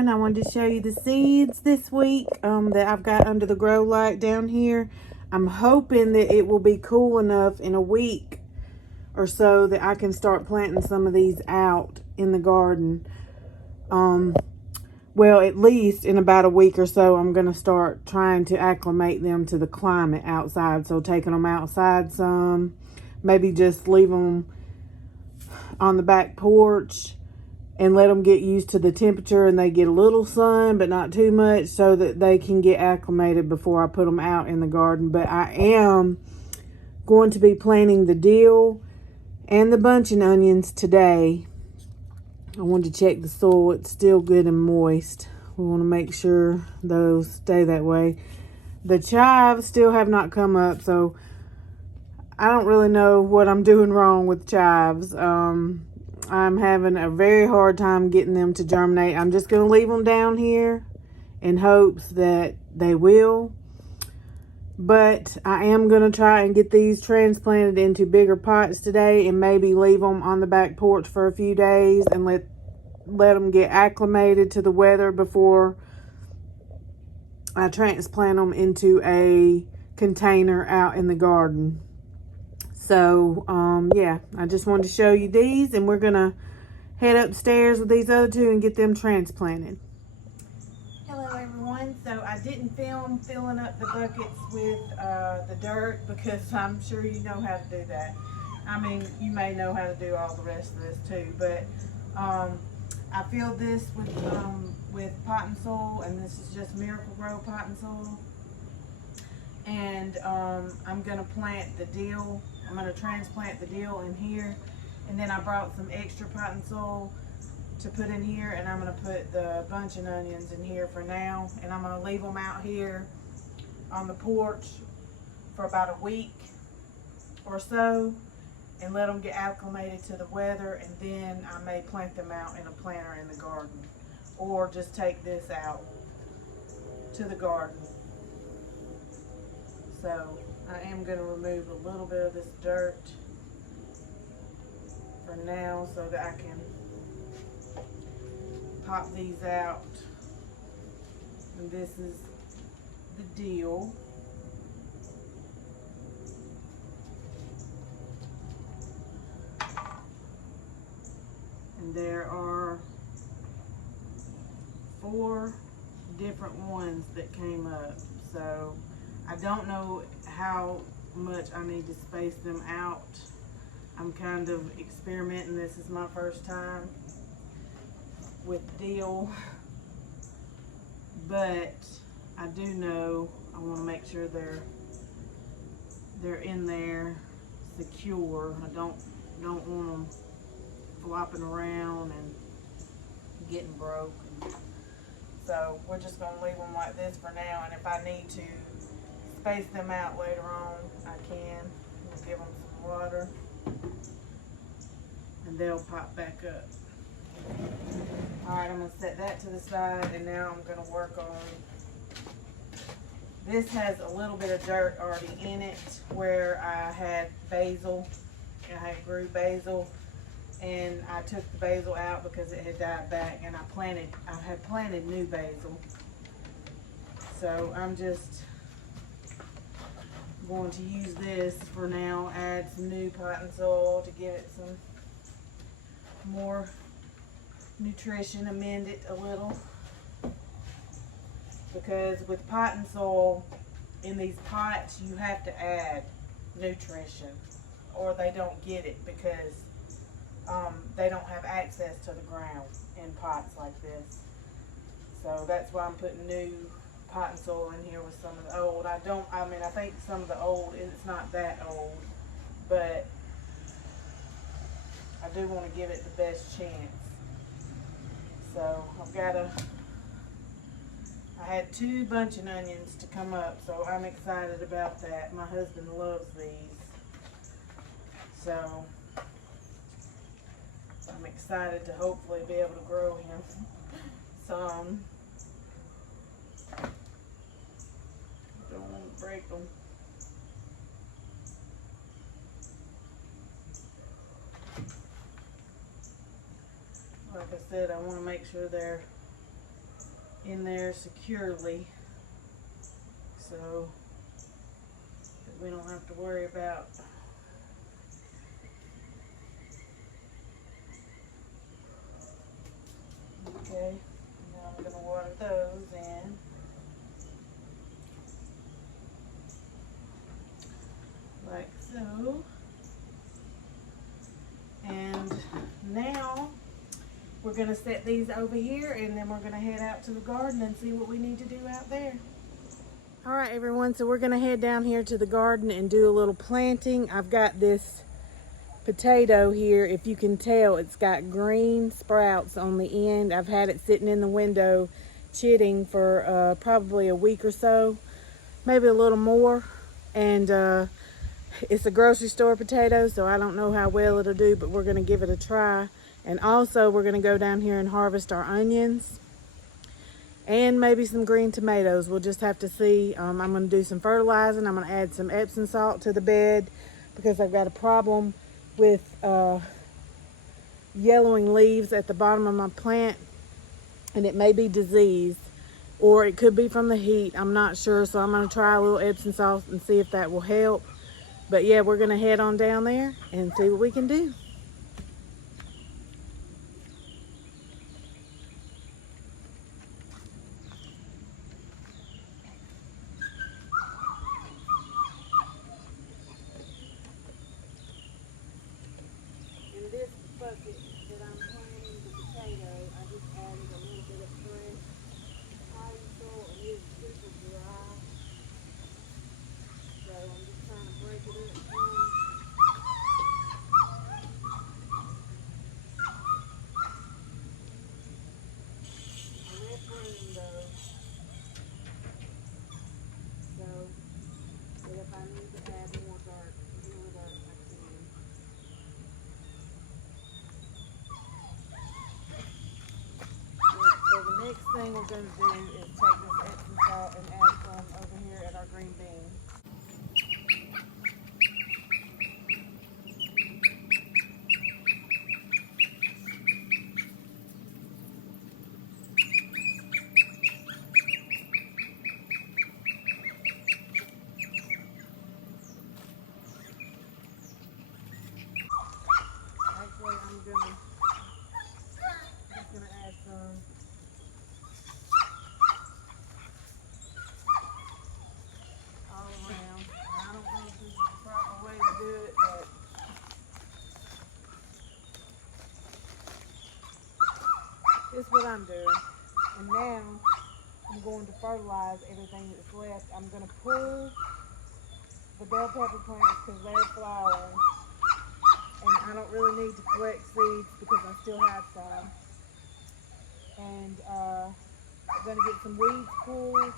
everyone. I wanted to show you the seeds this week that I've got under the grow light down here. I'm hoping that it will be cool enough in a week or so that I can start planting some of these out in the garden. Well, at least in about a week or so, I'm going to start trying to acclimate them to the climate outside. So taking them outside some, maybe just leave them on the back porch and let them get used to the temperature and they get a little sun but not too much so that they can get acclimated before I put them out in the garden. But I am going to be planting the dill and the bunching onions today. I wanted to check the soil. It's still good and moist. We want to make sure those stay that way. The chives still have not come up, so I don't really know what I'm doing wrong with chives. I'm having a very hard time getting them to germinate. I'm just going to leave them down here in hopes that they will. But I am going to try and get these transplanted into bigger pots today and maybe leave them on the back porch for a few days and let them get acclimated to the weather before I transplant them into a container out in the garden. So, yeah, I just wanted to show you these, and we're going to head upstairs with these other two and get them transplanted. Hello, everyone. So I didn't film filling up the buckets with the dirt because I'm sure you know how to do that. I mean, you may know how to do all the rest of this too, but I filled this with potting soil, and this is just Miracle-Gro potting soil. And I'm going to plant the dill. I'm going to transplant the dill in here. And then I brought some extra potting soil to put in here. And I'm going to put the bunching onions in here for now. And I'm going to leave them out here on the porch for about a week or so. And let them get acclimated to the weather. And then I may plant them out in a planter in the garden. Or just take this out to the garden. So I am going to remove a little bit of this dirt for now so that I can pop these out. And this is the dill. And there are 4 different ones that came up. So I don't know how much I need to space them out. I'm kind of experimenting. This is my first time with dill. But I do know I want to make sure they're in there secure. I don't want them flopping around and getting broke. So we're just going to leave them like this for now. And if I need to space them out later on, I can. We'll give them some water and they'll pop back up. Alright, I'm going to set that to the side, and now I'm going to work on, this has a little bit of dirt already in it where I had basil. I had grew basil, and I took the basil out because it had died back, and I had planted new basil. So I'm just going to use this for now, add some new potting soil to give it some more nutrition, amend it a little. Because with potting soil in these pots, you have to add nutrition or they don't get it because they don't have access to the ground in pots like this. So that's why I'm putting new potting soil in here with some of the old. I think some of the old, it's not that old, but I do want to give it the best chance. So I had 2 bunching onions to come up, so I'm excited about that. My husband loves these. So I'm excited to hopefully be able to grow him some. Don't want to break them. Like I said, I want to make sure they're in there securely, so that we don't have to worry about okay. Now I'm going to water those in. Like so. And now we're going to set these over here, and then we're going to head out to the garden and see what we need to do out there. All right, everyone, so we're going to head down here to the garden and do a little planting. I've got this potato here. If you can tell, it's got green sprouts on the end. I've had it sitting in the window chitting for probably a week or so, maybe a little more. And it's a grocery store potato, so I don't know how well it'll do, but we're going to give it a try. And also we're going to go down here and harvest our onions and maybe some green tomatoes. We'll just have to see. I'm going to do some fertilizing. I'm going to add some Epsom salt to the bed because I've got a problem with yellowing leaves at the bottom of my plant, and it may be disease or it could be from the heat. I'm not sure, so I'm going to try a little Epsom salt and see if that will help. But yeah, we're going to head on down there and see what we can do. In this bucket that I'm planting the potato, I just added a little bit of fresh potting soil. It is super dry, so I'm just trying to break it up some. Less room though, so that if I need to add more dirt, I can. So the next thing we're going to do is take this Epsom salt and add some over here at our green beans. Actually, I'm just gonna add some all around. I don't know if this is the proper way to do it, but this is what I'm doing. And now I'm going to fertilize everything that's left. I'm going to pull the bell pepper plants because they're flowering. And I don't really need to collect seeds because I still have some. And I'm going to get some weeds pulled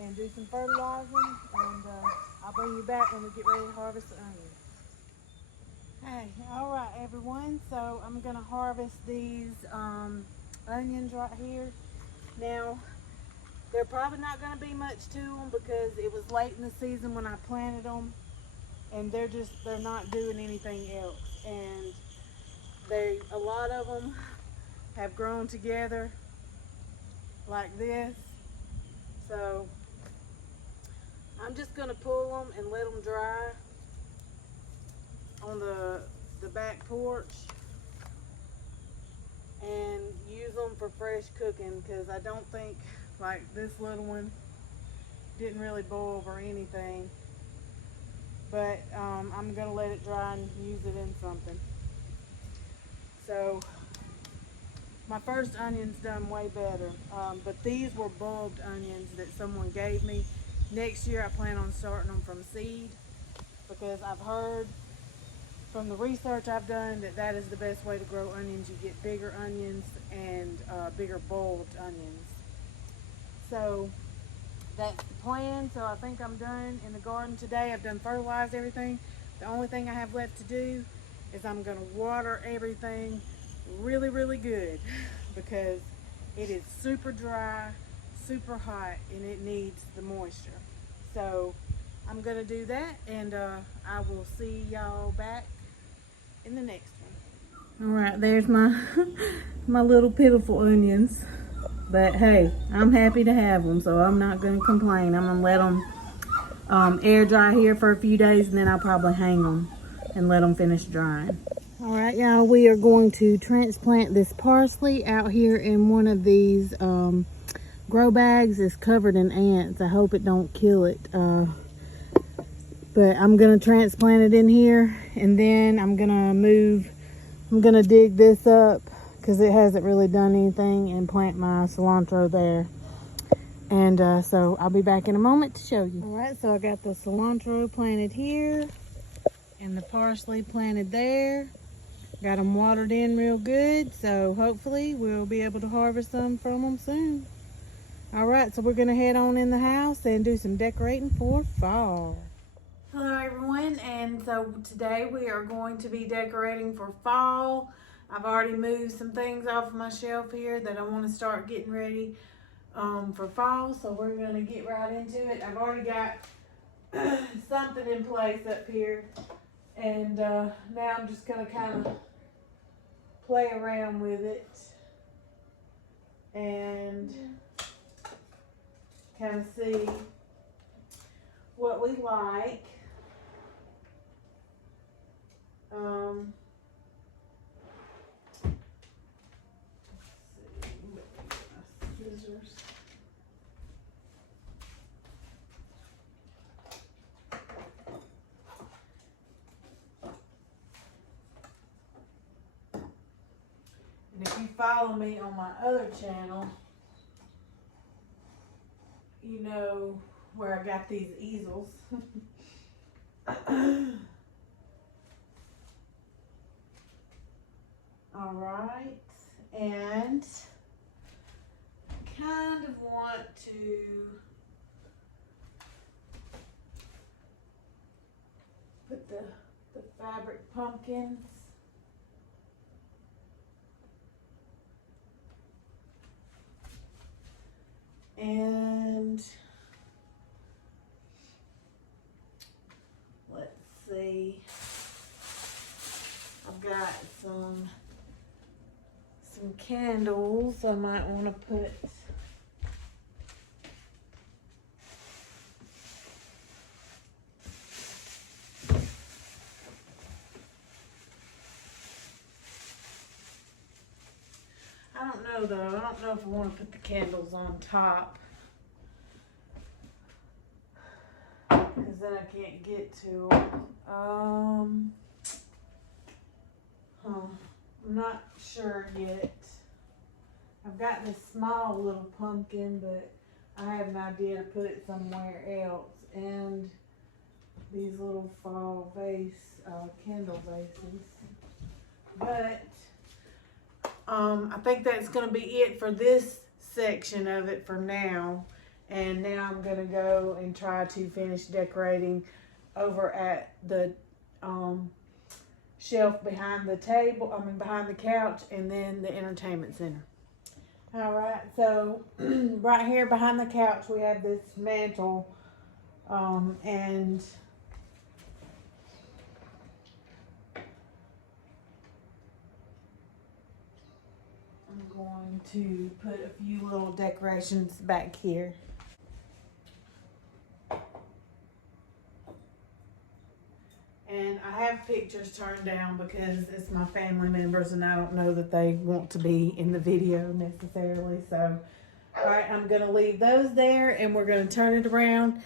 and do some fertilizing. And I'll bring you back when we get ready to harvest the onions. Hey, all right, everyone. So I'm going to harvest these onions right here. Now, they're probably not going to be much to them because it was late in the season when I planted them. And they're not doing anything else. And a lot of them have grown together like this. So I'm just gonna pull them and let them dry on the back porch and use them for fresh cooking, because I don't think, like this little one didn't really boil over anything. But I'm gonna let it dry and use it in something. So my first onion's done way better, but these were bulbed onions that someone gave me. Next year I plan on starting them from seed, because I've heard from the research I've done that is the best way to grow onions. You get bigger onions and bigger bulbed onions. So that's the plan. So I think I'm done in the garden today. I've done fertilized everything. The only thing I have left to do is I'm going to water everything really, really good because it is super dry, super hot, and it needs the moisture. So I'm going to do that, and I will see y'all back in the next one. All right, there's my my little pitiful onions. But hey, I'm happy to have them, so I'm not going to complain. I'm going to let them air dry here for a few days, and then I'll probably hang them and let them finish drying. All right, y'all, we are going to transplant this parsley out here in one of these grow bags. It's covered in ants. I hope it don't kill it. But I'm going to transplant it in here, and then I'm going to dig this up because it hasn't really done anything, and plant my cilantro there. And so I'll be back in a moment to show you. All right, so I got the cilantro planted here and the parsley planted there. Got them watered in real good, so hopefully we'll be able to harvest some from them soon. All right, so we're gonna head on in the house and do some decorating for fall. Hello everyone, and so today we are going to be decorating for fall. I've already moved some things off of my shelf here that I want to start getting ready for fall, so we're gonna get right into it. I've already got something in place up here, and now I'm just gonna kind of play around with it and kind of see what we like. Let's see, scissors. And if you follow me on my other channel, you know where I got these easels. All right, and kind of want to put the fabric pumpkins and let's see, I've got some candles I might want to put. I don't know though. I don't know if I want to put the candles on top, because then I can't get to them. I'm not sure yet. I've got this small little pumpkin, but I have an idea to put it somewhere else. And these little fall vase, candle vases. But I think that's going to be it for this section of it for now. And now I'm going to go and try to finish decorating over at the shelf behind the table, behind the couch, and then the entertainment center. All right, so right here behind the couch we have this mantle, and I'm going to put a few little decorations back here. And I have pictures turned down because it's my family members and I don't know that they want to be in the video necessarily. So, all right, I'm going to leave those there and we're going to turn it around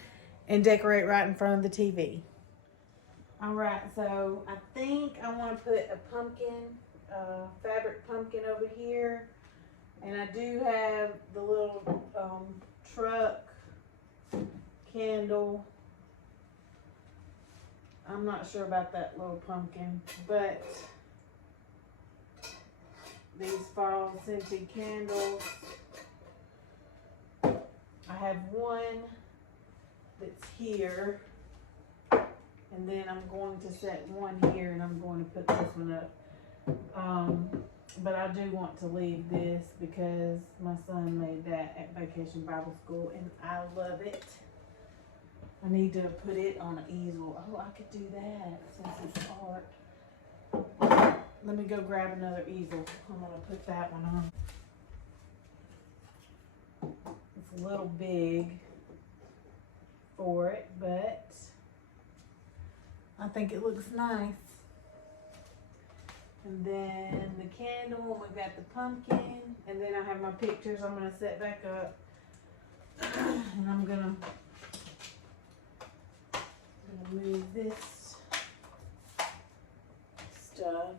and decorate right in front of the TV. All right, so I think I want to put a pumpkin, fabric pumpkin over here. And I do have the little truck candle. I'm not sure about that little pumpkin, but these fall scented candles. I have one that's here, and then I'm going to set one here, and I'm going to put this one up. But I do want to leave this because my son made that at Vacation Bible School, and I love it. I need to put it on an easel. Oh, I could do that since it's art. Let me go grab another easel. I'm going to put that one on. a little big for it, but I think it looks nice. And then the candle, we've got the pumpkin, and then I have my pictures I'm going to set back up. And I'm gonna move this stuff.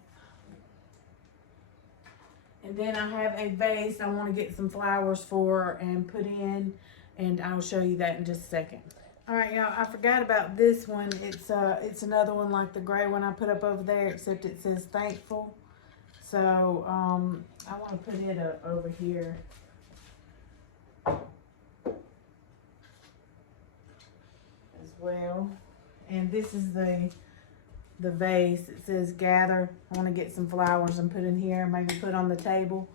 And then I have a vase I want to get some flowers for and put in, and I'll show you that in just a second. All right, y'all, I forgot about this one. It's another one like the gray one I put up over there, except it says thankful. So I want to put it over here. As well. And this is the vase. It says gather. I want to get some flowers and put in here, maybe put on the table.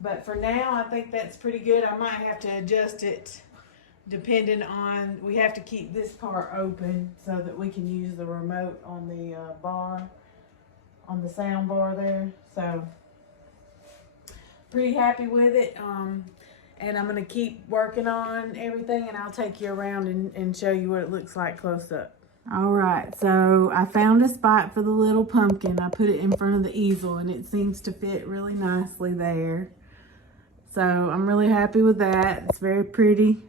But for now, I think that's pretty good. I might have to adjust it depending on, we have to keep this part open so that we can use the remote on the bar, on the sound bar there. So pretty happy with it. And I'm going to keep working on everything, and I'll take you around and show you what it looks like close up. All right, so I found a spot for the little pumpkin. I put it in front of the easel, and it seems to fit really nicely there. So I'm really happy with that. It's very pretty.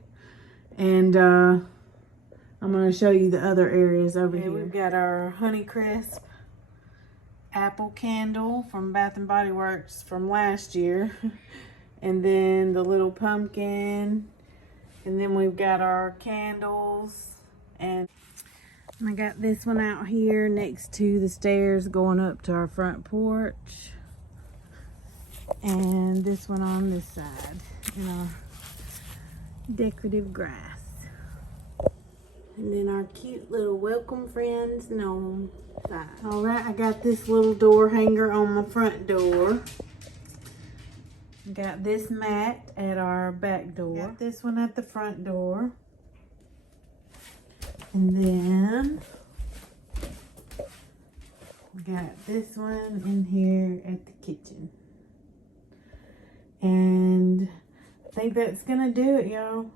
And I'm going to show you the other areas over here. We've got our Honeycrisp apple candle from Bath & Body Works from last year. And then the little pumpkin. And then we've got our candles. And I got this one out here next to the stairs going up to our front porch. And this one on this side in our decorative grass. And then our cute little welcome friends gnome side. All right, I got this little door hanger on my front door. Got this mat at our back door. Got this one at the front door. And then got this one in here at the kitchen. And I think that's gonna do it, y'all.